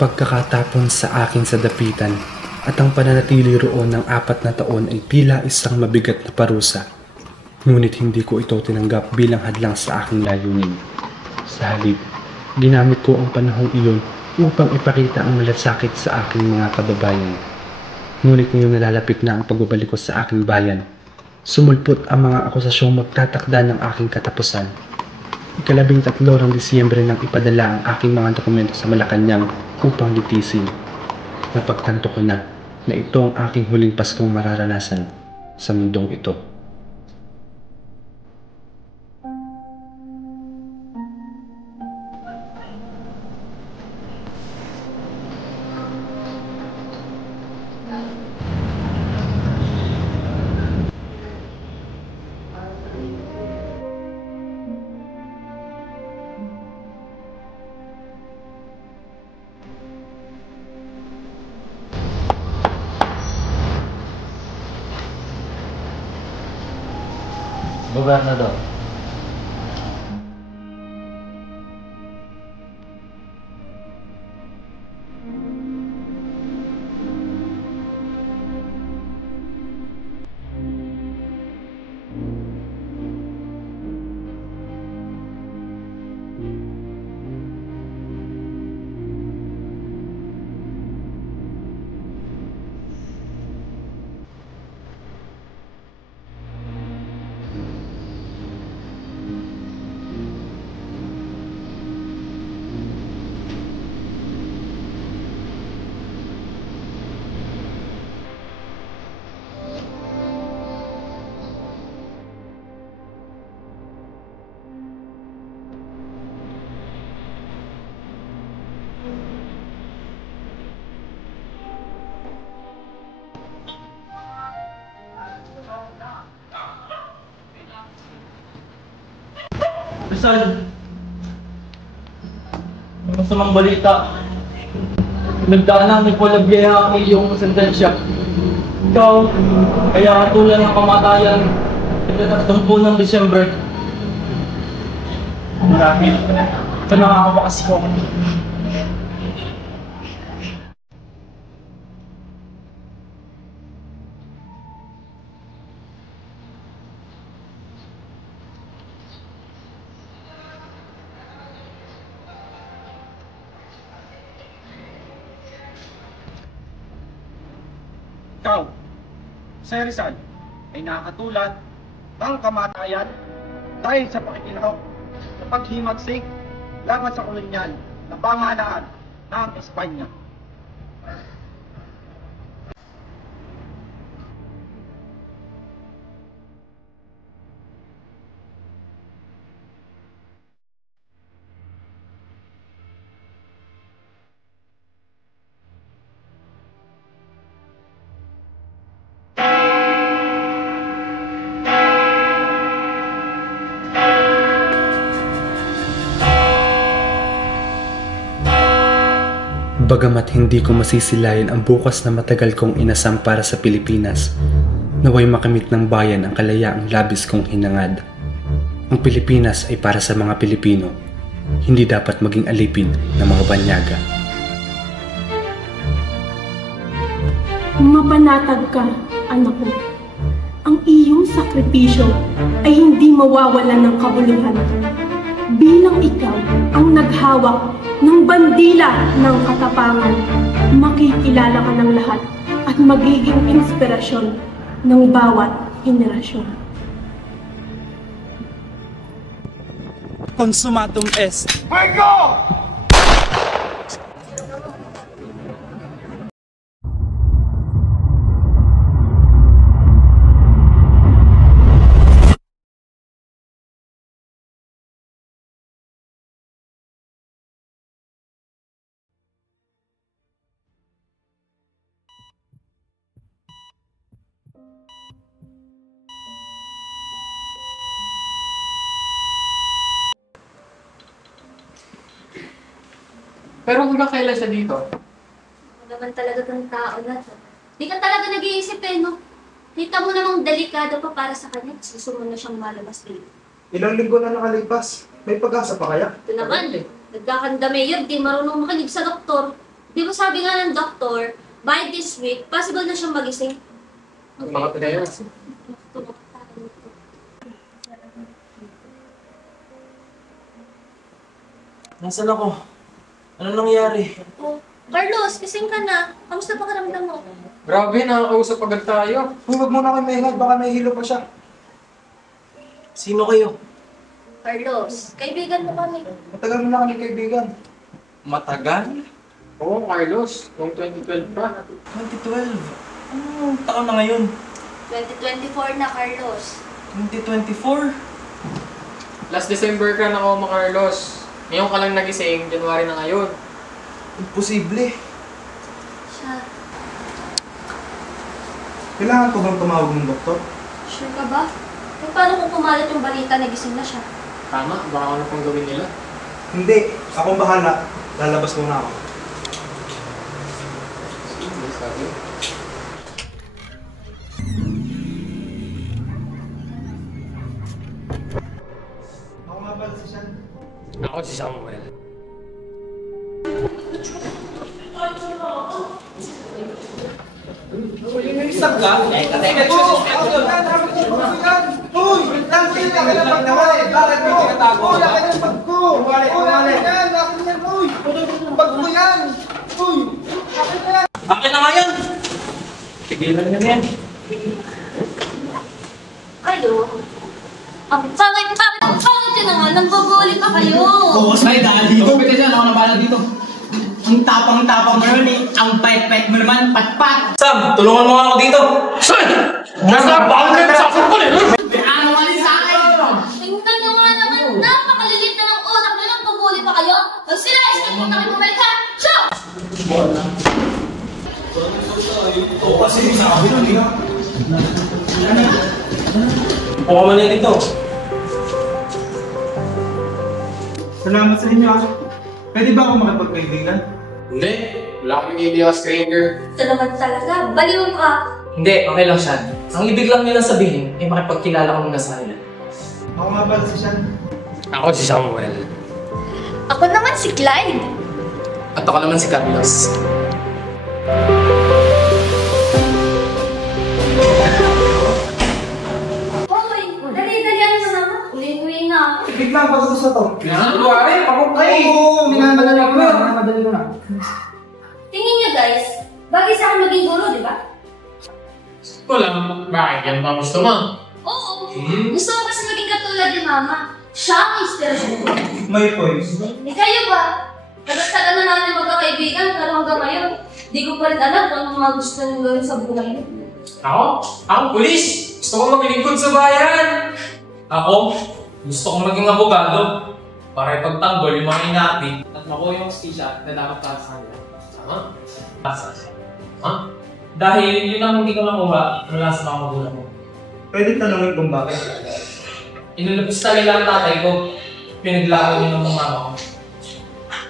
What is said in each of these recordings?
pagkakatapon sa akin sa dapitan at ang pananatili roon ng 4 na taon ay tila isang mabigat na parusa. Ngunit hindi ko ito tinanggap bilang hadlang sa aking layunin. Sa halip, ginamit ko ang panahong iyon upang ipakita ang malasakit sa aking mga kababayan. Ngunit ngayong nalalapit na ang pagbabalik ko sa aking bayan, sumulpot ang mga akusasyong magtatakda ng aking katapusan. Ika-13 ng Disyembre nang ipadala ang aking mga dokumento sa Malacanang upang litisin. Napagtanto ko na ito ang aking huling Paskong mararanasan sa mundong ito. Gobernador. Rizal, may masamang balita. Nagdaan ni Paul Vieja ang iyong sentensya. Ikaw, kaya hatulan ng kamatayan ika-30 ng Disyembre. Marahil, ito nakakapakasi ko. Ikaw, Sir Rizal, ay nakakatulad ng kamatayan dahil sa pakikilahok sa paghimagsik laban sa kolonyal na pamahalaan ng Espanya. Bagamat hindi ko masisilayan ang bukas na matagal kong inasam para sa Pilipinas, naway makamit ng bayan ang kalayaang labis kong hinangad. Ang Pilipinas ay para sa mga Pilipino, hindi dapat maging alipin ng mga banyaga. Mapanatag ka, anak ko. Ang iyong sakripisyo ay hindi mawawalan ng kabuluhan. Bilang ikaw ang naghawak ng bandila ng katapangan, makikilala ka ng lahat at magiging inspirasyon ng bawat henerasyon. Consumatum est. Fuego! Pero hanggang kailan siya dito? Ano naman talaga ng tao na to? Di ka talaga nag-iisip eh, no? Kita mo namang delikado pa para sa kanya, susunod na siyang malabas dito. Ilang linggo na nakalipas. May pag-asa pa kaya? Ito naman, nagkakanda mayor, di marunong makinig sa doktor. Di ba sabi nga ng doktor, by this week, possible na siyang magising? Mga pinayo. Nasaan ako? Ano nangyari? Oh, Carlos, gising ka na. Kamusta pa karamdam mo? Grabe, nakakausap agad tayo. Huwag mo na kayo maingay, baka nahihilo pa siya. Sino kayo? Carlos, kaibigan mo kami. Matagal mo na kami kaibigan. Matagal? Oo, Carlos. Noong 2012 pa. 2012. Anong taon na ngayon? 2024 na, Carlos. 2024? Last December ka na ako, Carlos. Ngayon ka lang nagising, January na ngayon. Imposible. Siya. Kailangan ko bang tumawag ng doktor? Sure ka ba? Eh, paano kung kumalat yung balita na gising na siya? Tama, baka ano pang gawin nila. Hindi, akong bahala. Lalabas muna ako. Sabi. Ako nga pala si Sean. Ako si Samuel. Uy! Nandito ka na bag naman eh! Bakit may tinatago ka? Uy! Akin ang bag ko! Uy! Akin yan! Akin yan! Uy! Bag ko yan! Uy! Akin yan! Akin na nga yan! Tigilan na yan. Kayo? Ang pangit yun na nga, nangguguli pa kayo. Oo, say, dahil dito. Competition, ako na bala dito. Ang tapang-tapang mo yun eh. Ang pait-pait mo naman, pat-pat. Sam, tulungan mo nga ako dito! Son! Nasa bakit ka sa ko eh? May ano nga rin sa akin. Tingnan nyo nga naman, napakalilit na ng utak nyo, nangguguli pa kayo. Pag sila, isang punta kayo bumalik ka. Siya! Oo, kasi sabi nun, di ba? Upo ka mali dito. Salamat sa inyo ah. Pwede ba ako makipagkaibigan? Hindi. Wala kaming idea stranger. Ito naman talaga, baliw ka. Hindi, okay lang siya. Ang ibig lang nila sabihin, ay makipagkilala ko muna sa kanila. Ako nga pala si Sean. Ako si Samuel. Ako naman si Clyde. At ako naman si Carlos. Hoy, dali-dali ano na naman. Uwi-uwi na. Biglang pag-utos na to. January? Ay! Oo! Minamadali ko na. Minamadali ko na. Tingin nyo guys, bagay sa akin maging guro, di ba? Wala. Bakit yan ba gusto mo? Oo. Gusto ko kasi maging katulad ni Mama. Siya ang inspirasyon ko. May points. Eh kayo ba? Tagal-tagal na natin magkakaibigan pero hanggang ngayon, di ko pa rin alam kung ano mga gusto nyo gawin sa buhay niyo. Ako? Ako, pulis! Gusto ko maglingkod sa bayan! Ako, gusto kong maging abogado para ipagtanggol yung mga inapi at makuha yung stisya na dapat para sa kanila. Tama? Ha? Dahil yun ang hindi ko makuha mula sa mga magulang ko. Pwede tanongin kung bakit. Inulupis talaga ang tatay ko. Pinaglako niya ng mama ko.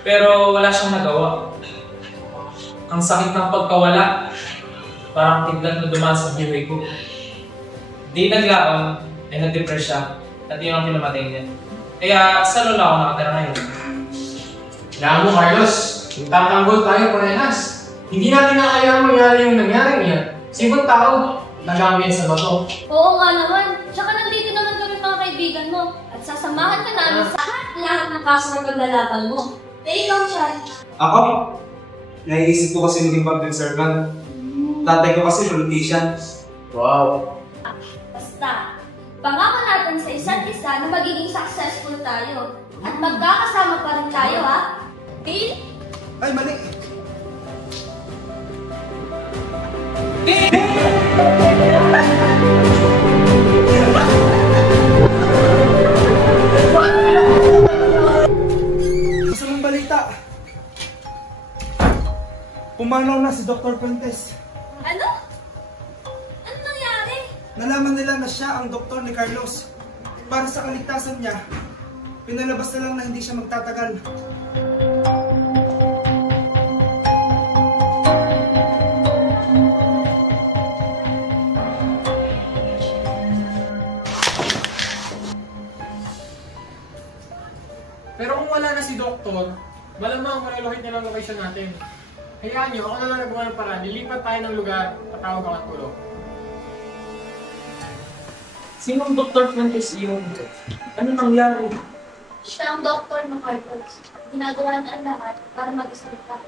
Pero wala siyang nagawa. Ang sakit ng pagkawala, parang tiglan na dumaan sa buhay ko. Di naglaon, ay nag-depress siya at yun ang pinamatay niya. Kaya sa lola ako nakatira ngayon. Kailangan mo, Carlos. Kung tatanggol tayo parehas. Hindi natin nakayaan mangyari yung nangyari niya. Sibang tao, nagamit sa bato. Oo nga naman. Tsaka nandito naman kami mga kaibigan mo. At sasamahan ka namin sa lahat ng kaso na paglalaban mo. Eh ikaw siya. Ako? Naiisip ko kasi maging public servant. Tatay ko kasi politician. Wow. Basta, pangako natin sa isa't isa na magiging successful tayo. At magkakasama pa rin tayo, ha? Deal? Ay, mali! Masamang balita. Pumanaw na si Dr. Fuentes. Ano? Ano nangyari? Nalaman nila na siya ang doktor ni Carlos. Para sa kaligtasan niya, pinalabas na lang na hindi siya magtatagal. Pero kung wala na si Doktor, malamang malalakit niya lang location natin. Hayaan nyo, ako na lang nagawa ng paraan. Lilipat tayo ng lugar, patawag ako ng tulong. Sinong Dr. Fuentes yung... Ano nangyari? Siya ang doktor ng Carlos. Ginagawa na ang lahat para mag-isip ka.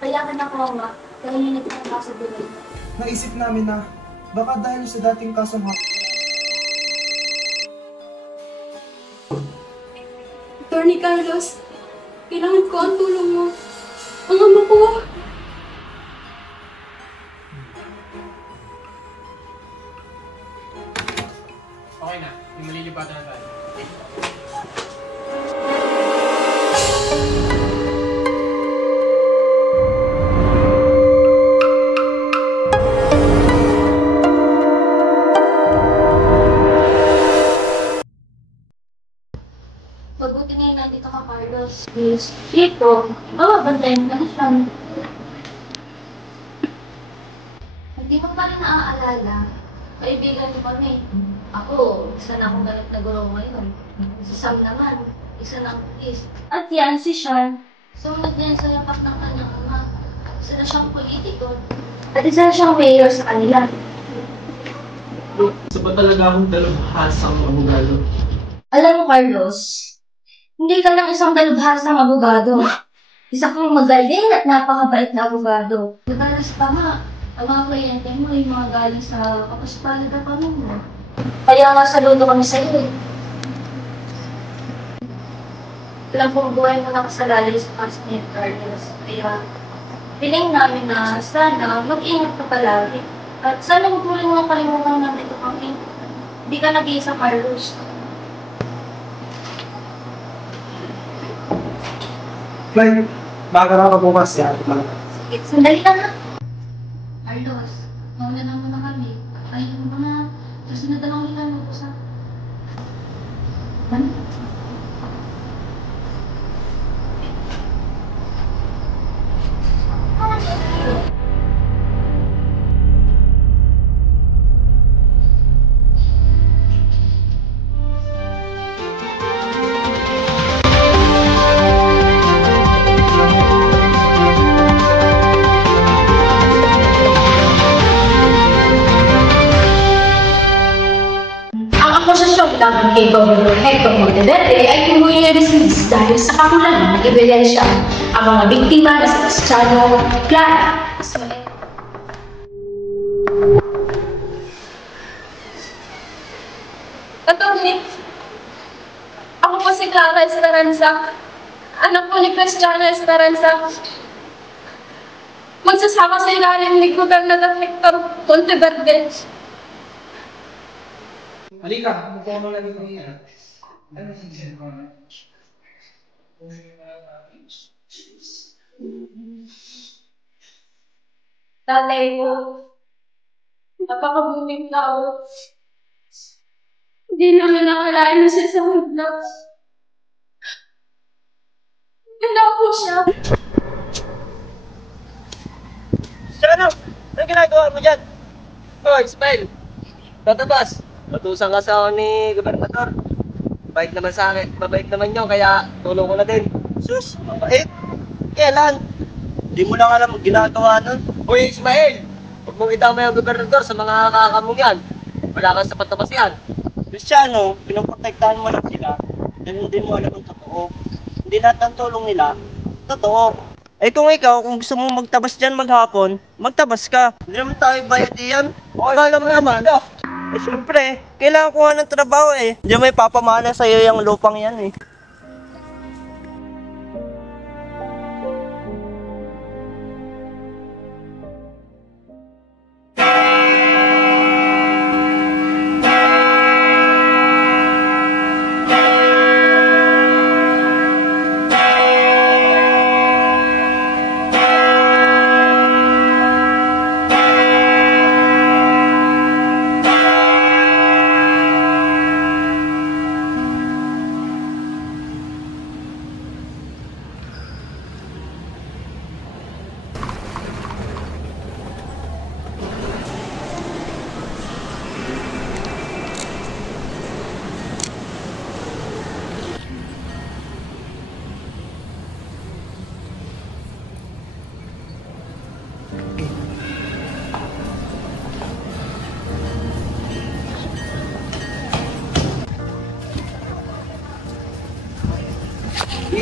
Kaya ka nakawa, dahil yung nagtaka sa buhay mo. Naisip namin na baka dahil sa dating kasong Attorney Carlos, kailangan ko ang tulong mo. Ang ama ko. Okay na, yung malilipatan na tayo. Mabuti na yun nandito ka, Carlos. Yes. Dito, mababantayan ka na siya. Hindi mo pa rin naaalala. Kaibigan ko kami. Ako, isa na akong galit na guro ngayon. Si Sam naman, isa na akong is. At yan, si Sean. Sumunod yan sa lapak ng kanyang ama. Isa na siyang politiko. At isa na siyang mayor sa kanila. Isa ba talaga akong dalubhasang abogado? Alam mo, Carlos, hindi ka lang isang dalubhasang abogado. Isa kang magaling at napakabait na abogado. Madalas pa nga, ang mga kliyente mo ay mga galing sa kapaspalad na pamilya. Kaya nga saludo kami sa iyo eh. Alam kong buhay mo nakasalalay sa Pastor Carlos. Kaya piling namin na sana mag-ingat ka palagi. At sana huwag mo rin mga kalimutan namin ito kami. Hindi ka nag-iisa, Carlos. Fly, baka na ka bukas yan. Sige, sandali lang ha. Carlos, mauna na muna kami. Ayun mo na. Susunod na lang ulit kami mag-usap. Ano? Laban kay Gobernador Hector Monteverde ay tumuloy na dismiss dahil sa kakulangan ng ebidensya ang mga biktima na si Cristiano Clara. Attorney, ako po si Clara Esperanza. Anak po ni Cristiano Esperanza. Magsasama sa ilalim ni Gobernador Hector Monteverde. Halika, mukha mo lang yung ano. Ano Tatay ko, napakabuting tao. Hindi naman nakalain na siya sa hudla. Ganda po siya. Ano? Anong ginagawa mo dyan? Oh, Ismael! Tatabas! Matusan ka sa ako ni Gobernador. Mabait naman sa akin. Mabait naman yun, kaya tulong ko na din. Sus, mabait? Kailan? Hindi mo lang alam ang ginagawa nun. Uy, Ismael! Huwag mong itama yung Gobernador sa mga kakamong yan. Wala kang sapat na basihan. Cristiano, pinoprotektahan mo lang sila dahil hindi mo alam ang totoo. Hindi lahat ng tulong nila, totoo. Eh kung ikaw, kung gusto mo magtabas dyan maghapon, magtabas ka. Hindi naman tayo bayad diyan. Okay, alam mo naman. Eh syempre, kailangan ko nga ng trabaho eh. Hindi may papamana sa'yo yung lupang yan eh.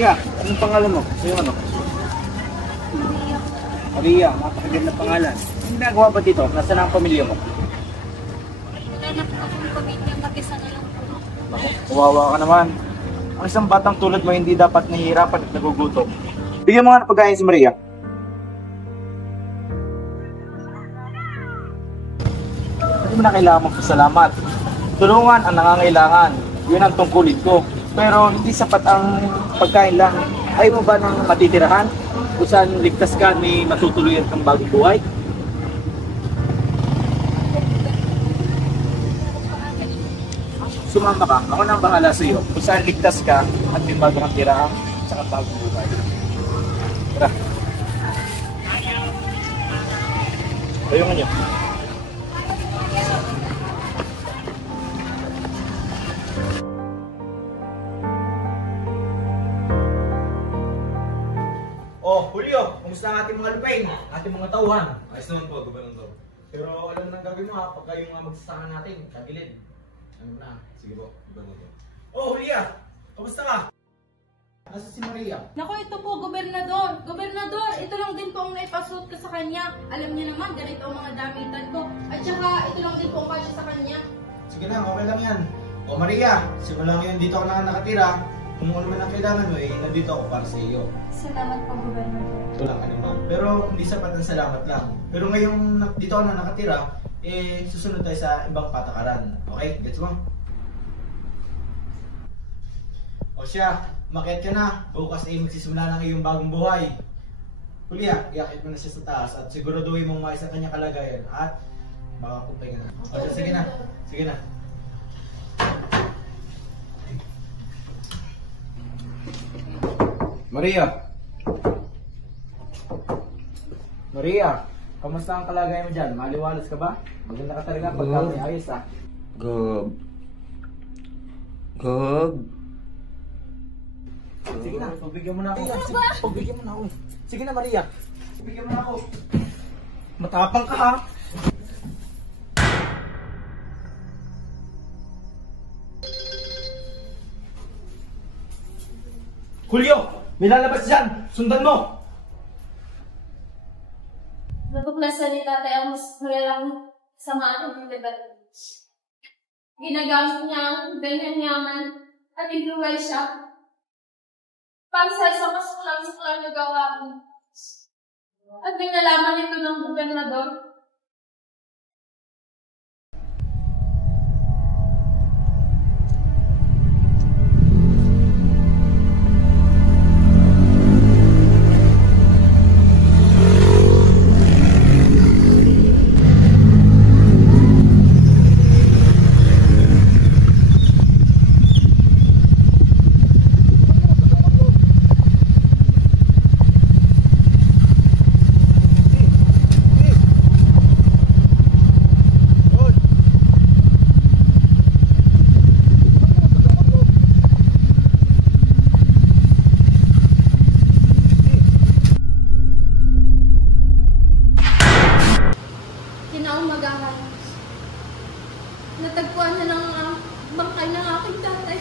Maria, anong pangalan mo? Yung ano? Maria, napakaganda pangalan. Anong ginagawa ba dito? Nasaan ang pamilya mo? Wala na po akong pamilya, mag-isa na lang po. Naku, kawawa ka naman. Ang isang batang tulad mo hindi dapat nahihirapan at nagugutom. Bigyan mo nga ng pagkain si Maria. Hindi mo na kailangan magpasalamat. Tulungan ang nangangailangan. Yun ang tungkulin ko. Pero hindi sapat ang pagkain lang. Ayaw mo ba ng matitirahan? Kung saan ligtas ka, may matutuluyan kang bagong buhay? Sumama ka. Ako na ang bahala sa iyo. Kung saan ligtas ka at may bagong tirahan at saka bagong buhay. Tara. Tayo nga niyo. Oh, Julio, kumusta ang ating mga lupain? Ating mga tauhan? Ayos naman po, Gobernador. Pero alam nang gagawin mo ha, pagka yung magsasaka natin, kagilid. Ano na? Sige po, Gobernador. Oh, Julia! Kumusta ka? Nasa si Maria? Naku, ito po, Gobernador. Gobernador, ito lang din po ang naipasuot ko sa kanya. Alam niyo naman, ganito ang mga damitan ko. At saka, ito lang din po ang kasya sa kanya. Sige na, okay lang yan. Oh, Maria, simula ngayon dito ako na nakatira. Kung ano man ang kailangan mo, nandito ako para sa iyo. Salamat po, Gobernador. Ito lang ka naman. Pero hindi sapat ang salamat lang. Pero ngayong dito ako na nakatira, susunod tayo sa ibang patakaran. Okay? Gets mo? O siya, makiat ka na. Bukas magsisimula ng iyong bagong buhay. Julia, iakit mo na siya sa taas at siguraduhin mong maayos ang kanyang kalagayan at makakumpay ka na. O siya, sige na. Sige na. Maria! Maria! Kamusta ang kalagayan mo dyan? Maliwalas ka ba? Maganda ka talaga pagka may ayos ah. Gob. Gob. Sige na, pagbigyan mo na ako. Pagbigyan mo na ako. Sige na, Maria. Pagbigyan mo na ako. Matapang ka ha. Julio! May lalabas dyan! Sundan mo! Natuklasan ni tatay ang mas malalang samaan ng liberal. Ginagamit niya ang ganyan yaman at impluway siya para sa isang masuklang-suklang na gawain. At nang nalaman ito ng gobernador, kinaumagahan, natagpuan na lang ang bangkay ng aking tatay.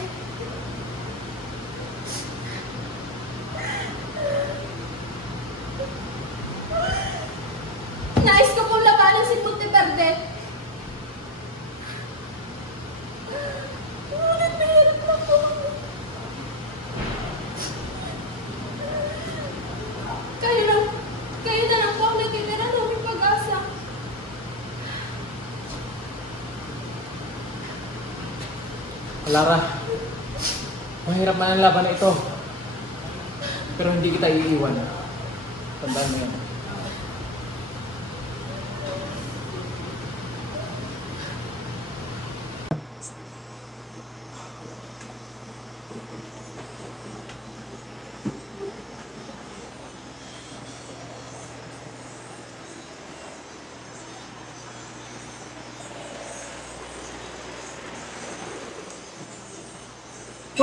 Nais ko pong labanan si Puti Verde. Ngunit mahirap na po. Kayo na lang po ang nagtitira ng aming pag-asa. Lara, mahirap man ang laban na ito. Pero hindi kita iiwan. Tandaan mo yan.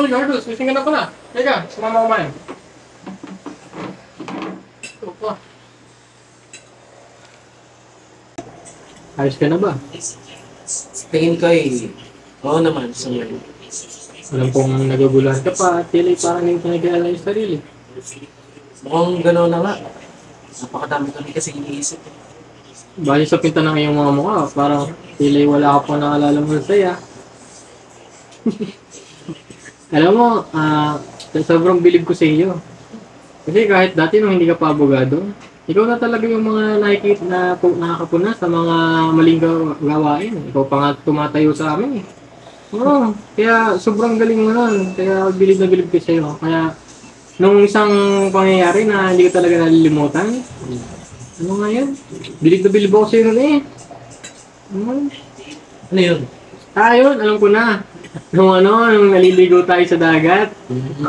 Uy, Gardus, gising ka na pala. Teka, sumama kumain. Ito pa. Ayos ka na ba? Tingin ko oo naman, sa ngayon. Alam kong naguguluhan ka pa at tila parang hindi ka nag-aalala yung sarili. Mukhang gano'n na nga. Napakadami kami kasi iniisip. Bali sa pinta ng iyong mga mukha, parang tila wala ka pa naalala mo na saya. Alam mo, sobrang bilib ko sa iyo. Kasi kahit dati nung hindi ka pa abogado, ikaw na talaga yung mga nakikita na nakakapuna sa mga maling gawain. Ikaw pa nga tumatayo sa amin eh. Oo, kaya sobrang galing mo nun. Kaya bilib na bilib ko sa iyo. Kaya nung isang pangyayari na hindi ko talaga nalilimutan, ano nga yun? Bilib na bilib ako sa iyo nun eh. Ano yun? Yun, alam ko na. Nung naliligo tayo sa dagat.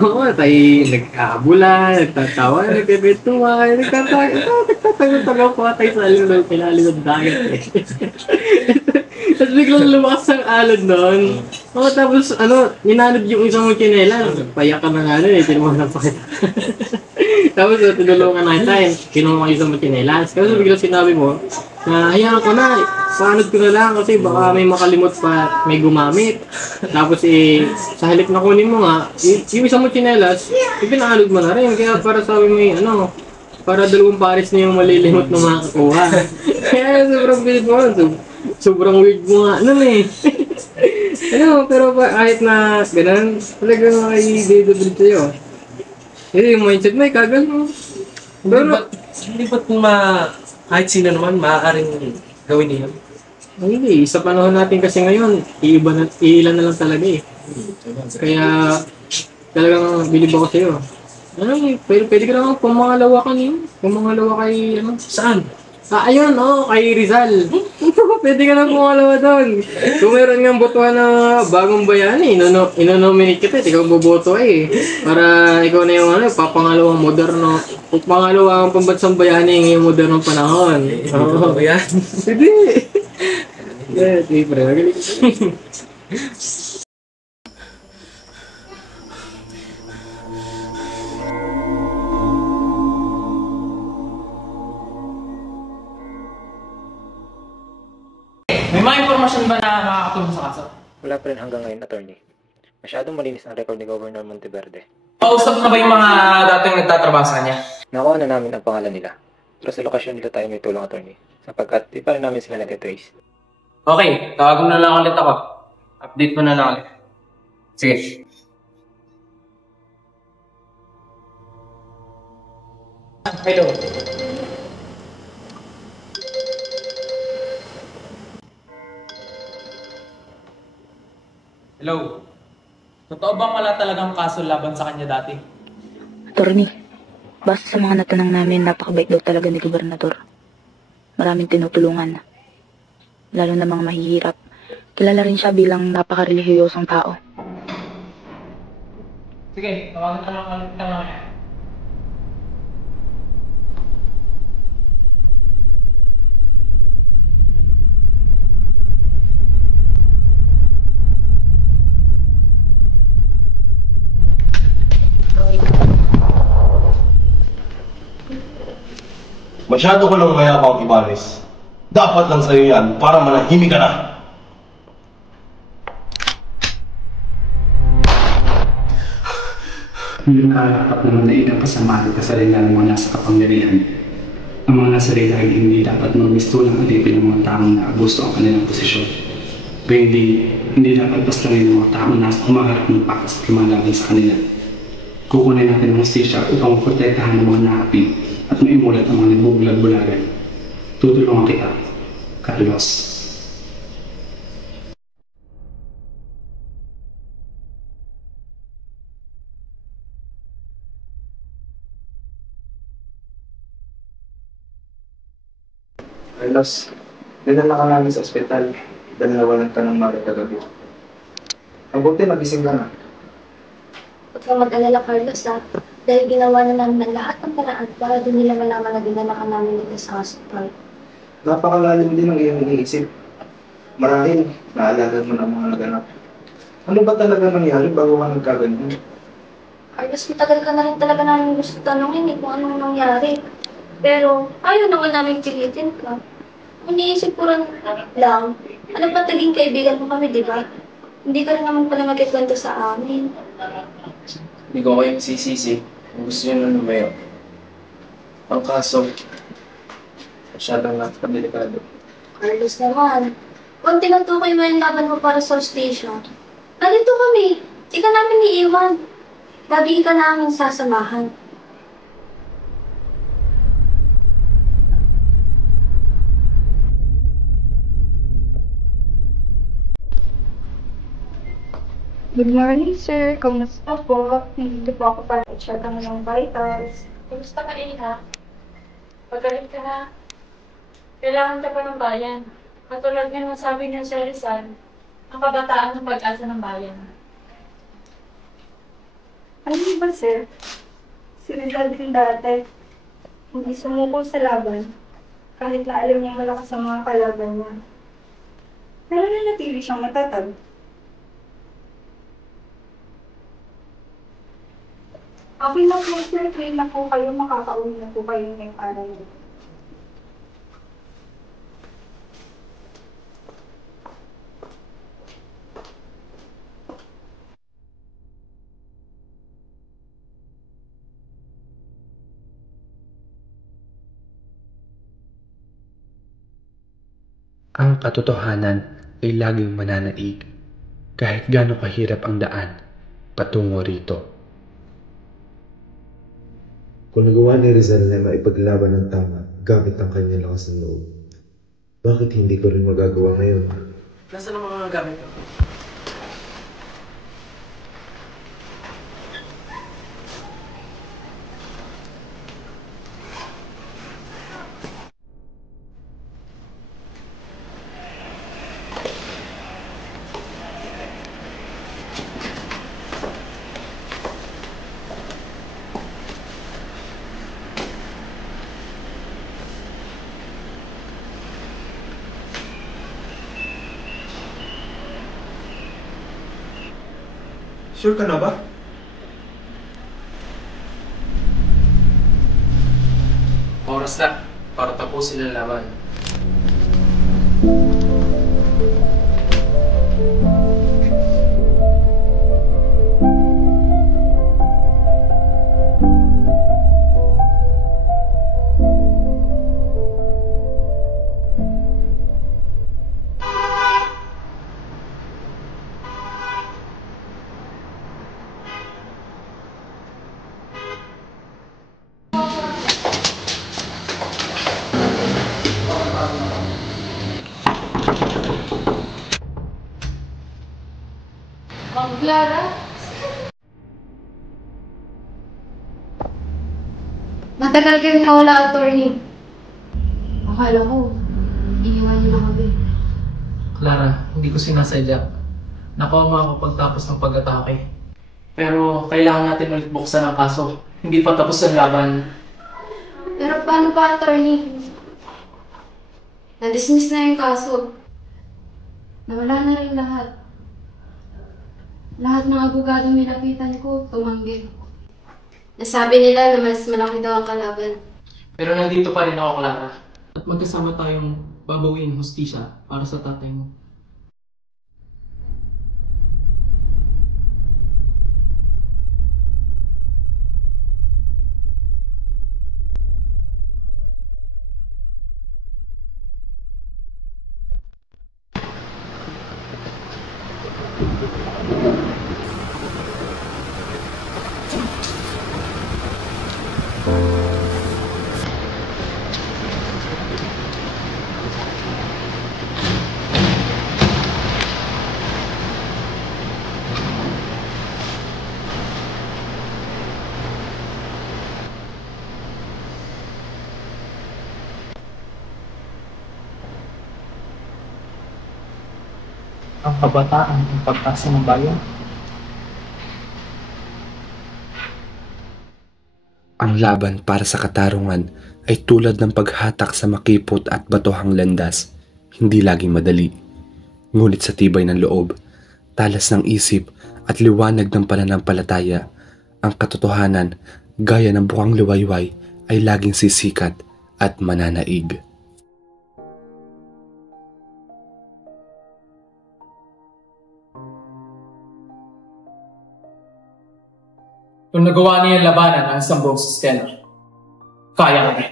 Oo, tayo nagkabula, nagtatawa, nagkibituwa, nagtatago po tayo sa ilalim ng dagat eh. Tapos biglang lumakas ang alon doon. Oo, tapos ninanod yung isang mong tsinelas. Payak ka na nga nun eh, tinuwanan pa kita. Tapos tinulungan na kita eh, kinuha yung isang mong tsinelas. Kasi biglang sinabi mo, na hayaan ko na, paanod ko na lang kasi baka may makalimot pa may gumamit. Tapos sa halip na kunin mo nga, yung isang mong tsinelas, ipinaanod mo na rin. Kaya para sabi mo para 2 pares na yung malilimot na makakuha. Kaya sobrang bilib mo. Sobrang weird mo nga nun eh. Pero kahit na ganun, talagang makikididabrid sa'yo. Yung mindset mo, kagal mo. Pero, hindi ba't kahit sino naman, maaaring gawin niya? Hindi, sa panahon natin kasi ngayon, iilan na lang talaga eh. Kaya, talagang bilib ako sa'yo. Pwede ka naman pumangalawa ka niyo. Pumangalawa kay, Saan? Ayun, kay Rizal. Pwede ka nang pumalawa doon. Kung meron nga botohan na bagong bayani, inonominate kita, ikaw boboto eh. Para ikaw na yung papangalawang moderno, pangalawang pambansang bayani ngayong modernong panahon. Oo, yan. Hindi. Hindi, pre. Magaling. May mga impormasyon ba na makakatulong sa kaso? Wala pa rin hanggang ngayon, attorney. Masyadong malinis ang record ni Governor Monteverde. Kausap na ba yung mga dating nagtatrabaho sa kanya? Nakuha na namin ang pangalan nila. Pero sa lokasyon nila tayo may tulong, attorney. Sapagkat di pa rin namin sila nag-trace. Okay, tawag mo na lang ulit ako. Update mo na lang ulit. Sige. Hello. Hello. Totoo bang wala talagang kaso laban sa kanya dati? Attorney, basta sa mga natanong namin, napakabait daw talaga ni Gobernador. Maraming tinutulungan. Lalo na mga mahihirap. Kilala rin siya bilang napaka-relihiyosong tao. Sige, tawagan ka lang ulit na lang. Masyado ko lang mayabang, Ibanez. Dapat lang sa'yo yan para manahimik ka na. Hindi nakarapat naman na ilang kasamaan ka sa rin ng mga nasa kapangyarihan. Ang mga nasa rin ay hindi dapat magmistulang alipin ng mga taong naabusto ang kanilang posisyon. Kaya hindi dapat basta rin ng mga taong nasa umaharap ng pakas at lumalaban sa kanila. Kukunin natin ang hustisya upang protektahan ng mga naapin at maimulat ang mga nagbubulag-bulagan. Tutulungan kita, Carlos. Carlos, dinala ka namin sa ospital dahil nawalan ka ng mara kagabi. Mabuti magising ka na. Huwag kang mag-alala, Carlos, dahil ginawa na namin ang lahat ng paraan para doon nila malaman na dinala ka namin dito sa hospital. Napakalalim din ang iyong iniisip. Marahil, naalala mo na mga naganap. Ano ba talaga nangyari bago ka nagkaganyan? Carlos, matagal ka na rin talaga namin gusto tanongin kung anong nangyari. Pero, ayaw naman namin pilitin ka. Iniisip ko lang, ano ba naging kaibigan mo kami, di ba? Hindi ka rin naman pala magkikwento sa amin. Hindi ko kayo masisisi kung gusto nyo na lumayo. Ang kaso, masyadong napakadelikado. Carlos naman, konti lang tukay mo yung laban mo para sa station. Nandito kami. Di ka namin iiwan. Lagi ka namin sasamahan. Good morning, sir. Kamusta po? Hindi po ako para i-check ang inyong vitals. Kumusta ka, Ina? Pagaling ka na. Kailangan ka pa ng bayan. Katulad nga ng sabi niya sa Rizal, ang kabataan ng pag-asa ng bayan. Ano ba, sir? Si Rizal din dati. Hindi sumuko sa laban. Kahit na alam niya malakas ang mga kalaban niya. Pero nanatili siyang matatag. Okay lang po, sir. Clean na po kayo. Makakauwi na po kayo ngayong araw niyo. Ang katotohanan ay laging mananaig, kahit gaano kahirap ang daan patungo rito. Kung nagawa ni Rizal na maipaglaban ng tama gamit ang kanyang lakas ng loob, bakit hindi ko rin magagawa ngayon? Nasaan ang mga gamit ko? Sure ka na ba? Oras na para tapusin ang laban. Ma'am Clara? Matagal kayo nawala, attorney. Akala ko, iniwan niyo na kami. Clara, hindi ko sinasadya. Nakuha ako pagtapos ng pag-atake. Pero kailangan natin ulit buksan ang kaso. Hindi pa tapos ang laban. Pero paano pa, attorney? Na-dismiss na yung kaso. Nawala na rin lahat. Lahat ng abogadong nilapitan ko, tumanggi. Nasabi nila na mas malaki daw ang kalaban. Pero nandito pa rin ako, Clara. At magkasama tayong babawiin hustisya para sa tatay mo. Ang kabataan ang pag-asa ng bayan. Ang laban para sa katarungan ay tulad ng paghatak sa makipot at batohang landas, hindi laging madali. Ngunit sa tibay ng loob, talas ng isip at liwanag ng pananampalataya, ang katotohanan, gaya ng bukang luwayway, ay laging sisikat at mananaig. Kung nagawa niya yung labanan ang isang buong sistema, kaya ka rin.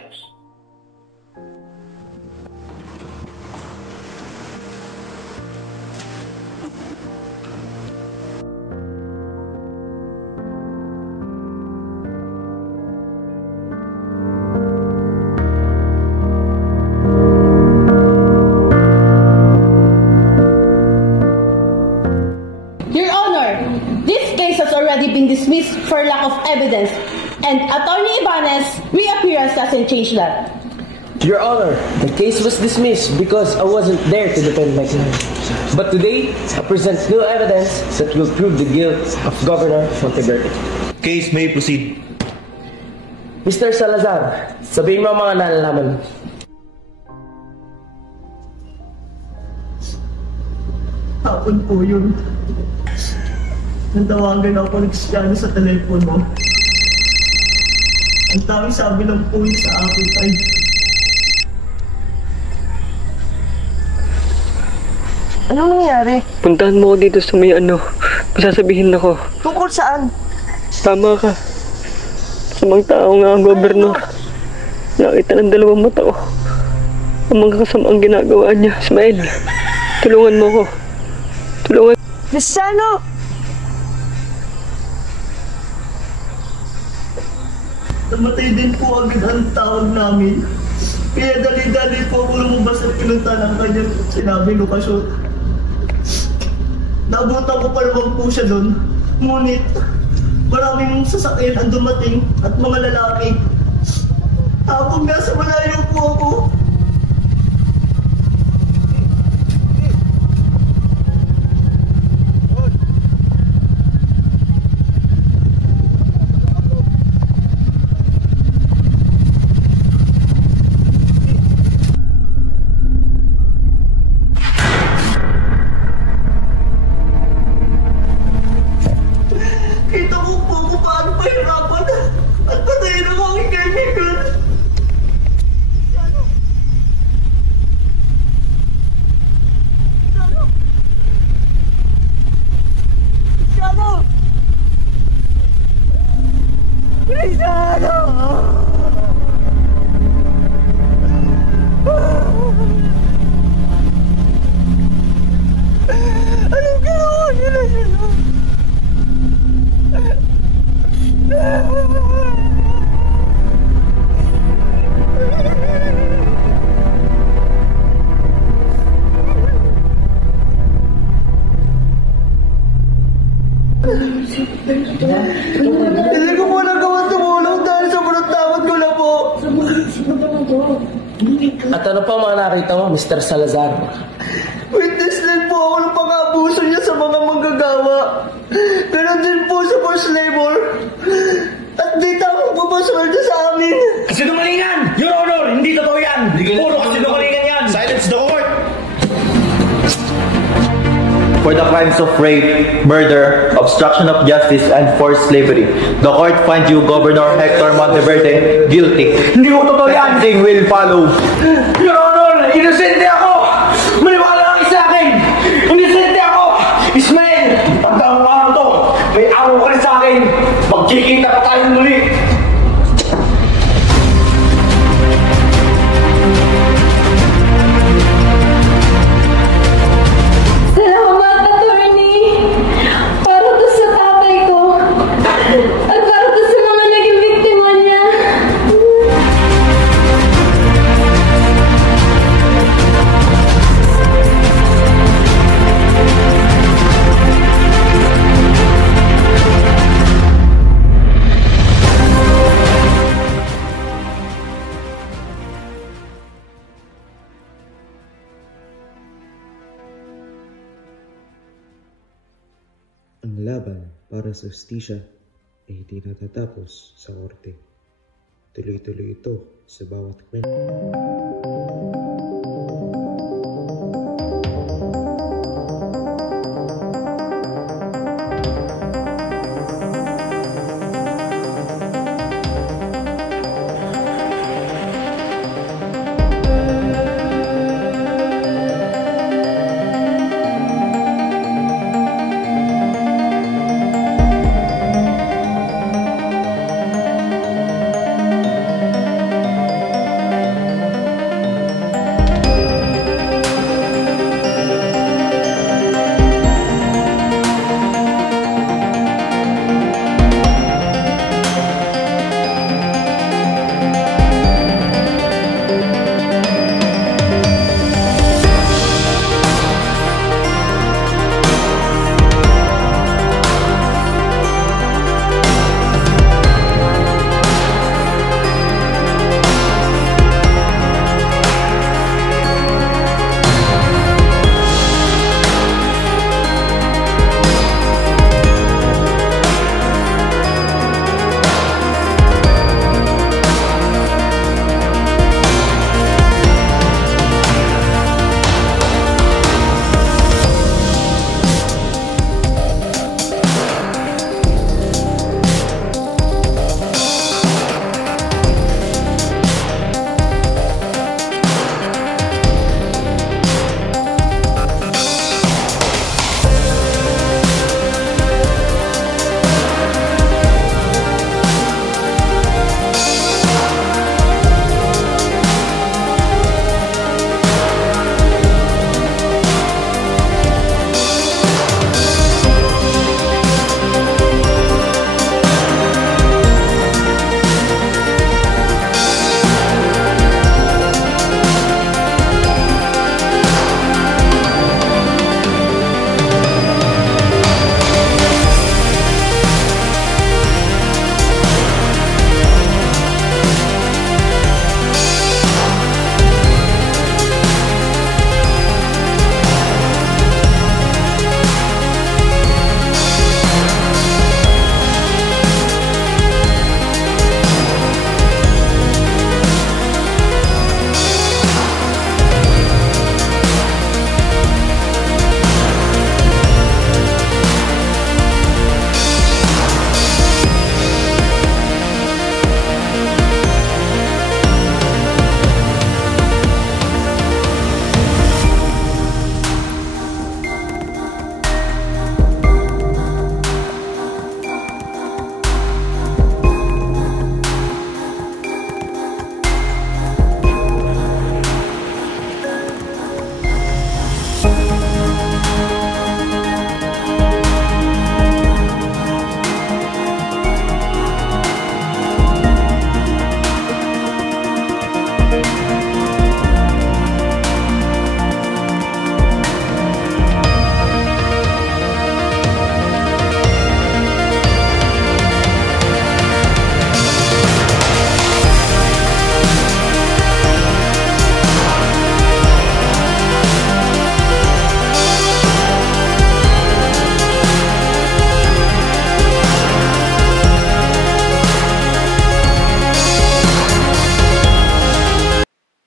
Your Honor, this case has already been dismissed for lack of evidence, and Attorney Ibanez' reappearance doesn't change that. Your Honor, the case was dismissed because I wasn't there to defend my client. But today, I present new evidence that will prove the guilt of Governor Monteverde. Case may proceed. Mr. Salazar, sabihin mo ang mga nalalaman mo. Hapon po yun. Nantawagan ako ng Cristiano sa telepono. Ang tawag sabi ng pulis sa akin ay, anong nangyari? Puntahan mo ako dito sa may masasabihin ako. Tungkol saan? Tama ka. Samang tao nga ang gobernador. Nakita ng dalawang mata ko ang mga kasamaang ginagawa niya. Ismael, tulungan mo ko. Tulungan. Cristiano! namatay din po agad ang tawag namin. Kaya dali-dali po ako lumabas at pinunta ng kanyang sinabing lokasyon. Nabutan ko pa naman po siya doon. Ngunit, maraming sasakyan ang dumating at mga lalaki. Habang nasa malayo po ako, kita ko po kung paano pahirapan at patayin ang aking kaibigan. Anong ginawa nila sila? Hindi ko po nagawa tumulong dahil sa takot ko na po. At ano pa mga nakita mo, Mr. Salazar? Witness din po ako ng pang-abuso niya sa mga manggagawa. Ganon din po sa forced labor. At di tawag po ba sweldo sa amin? Kasinungalingan! Your Honor, hindi totoo yan! Puro kasinungalingan yan! Silence the court! For the crimes of rape, murder, obstruction of justice, and forced slavery, the court finds you, Governor Hector Monteverde, guilty. Hindi ko totoo yan! Sentencing will follow. Your Honor, inosente ako! Maniwala lang sa akin! Inosente ako! Ismael! Tandaan mo nga to! May araw ka rin sa akin! Magkikita pa tayo muli! Salamat, attorney! Para to sa tatay ko. At para to sa mga naging biktima niya. Ang laban para sa hustisya ay hindi natatapos sa korte. Tuloy-tuloy ito sa bawat kwento.